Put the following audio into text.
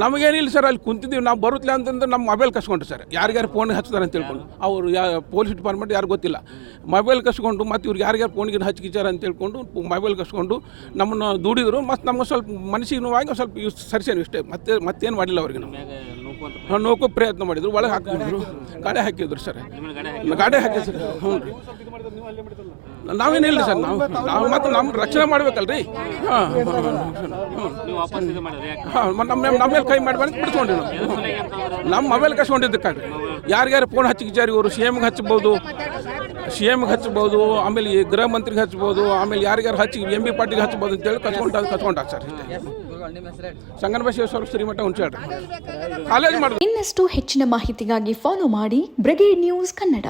ನಮಗೇನಿಲ್ಲ sir, ಅಲ್ಲಿ ಕುಂತಿದ್ದೀವಿ ನಾವು ಬರುತ್ತಲ್ಲ ಅಂತಂದ್ರೆ ನಮ್ಮ ಮೊಬೈಲ್ ಕಸ್ಕೊಂಡ್ರು ಸರ್. ಯಾರ್ಯಾರು ಫೋನ್ ಹಚ್ತಾರೆ ಅಂತ ತಿಳ್ಕೊಂಡು ಅವರು ಪೊಲೀಸ್ ಡಿಪಾರ್ಟ್ಮೆಂಟ್ ಯಾರು ಗೊತ್ತಿಲ್ಲ, ಮೊಬೈಲ್ ಕಸ್ಕೊಂಡು ಮತ್ತು ಇವ್ರಿಗೆ ಯಾರ್ಯಾರು ಫೋನ್ಗೆ ಹಚ್ಕಿಚಾರ ಅಂತ ಹೇಳ್ಕೊಂಡು ಮೊಬೈಲ್ ಕಸ್ಕೊಂಡು ನಮ್ಮನ್ನು ದುಡಿದ್ರು. ಮತ್ತು ನಮ್ಗೆ ಸ್ವಲ್ಪ ಮನಸ್ಸಿಗೆ ನೋವಾಗಿ ಸ್ವಲ್ಪ ಸರಿಸೇನು ಇಷ್ಟೇ, ಮತ್ತೇನು ಮಾಡಿಲ್ಲ ಅವ್ರಿಗೆ. ನಾವು ನೋಕೋ ಪ್ರಯತ್ನ ಮಾಡಿದ್ರು, ಒಳಗೆ ಹಾಕಿದ್ರು, ಗಾಡಿ ಹಾಕಿದ್ರು ಸರ್, ಗಾಡಿ ಹಾಕಿದ್ರು ಸರ್. ಹ್ಞೂ ರೀ, ನಾವೇನಿಲ್ಲ ಸರ್, ನಾವು ಮತ್ತು ನಮ್ಮ ರಕ್ಷಣೆ ಮಾಡ್ಬೇಕಲ್ರಿ. ನಮ್ಮ ಮೇಲೆ ಕೈ ಮಾಡಿ ಬಿಡ್ಸ್ಕೊಂಡ್ರಿ ನಮ್ಮ ಮೊಬೈಲ್ ಕಸ್ಕೊಂಡಿದ್ದಕ್ಕಾಗ್ರಿ. ಯಾರ್ಯಾರು ಫೋನ್ ಹಚ್ಚಿಚಾರಿ ಇವರು ಸಿ ಎಮ್ಗೆ ಹಚ್ಬೋದು, ಆಮೇಲೆ ಈ ಗೃಹ ಮಂತ್ರಿಗೆ ಹಚ್ಬೋದು, ಆಮೇಲೆ ಯಾರ್ಯಾರು ಹಚ್ಚಿ ಎಂ ಬಿ ಪಾರ್ಟಿಗೆ ಹಚ್ಬೋದು ಅಂತೇಳಿ ಕಸ್ಕೊಂಡಾಗ ಸರ್. ಸಂಗನ ಬಸವೇಶ್ವರ ಶ್ರೀಮಠ ಹುಣಸೇಳ್ರಿ ಕಾಲೇಜ್ ಮಾಡಿದ್ರು. ಇನ್ನಷ್ಟು ಹೆಚ್ಚಿನ ಮಾಹಿತಿಗಾಗಿ ಫಾಲೋ ಮಾಡಿ ಬ್ರಿಗೇಡ್ ನ್ಯೂಸ್ ಕನ್ನಡ.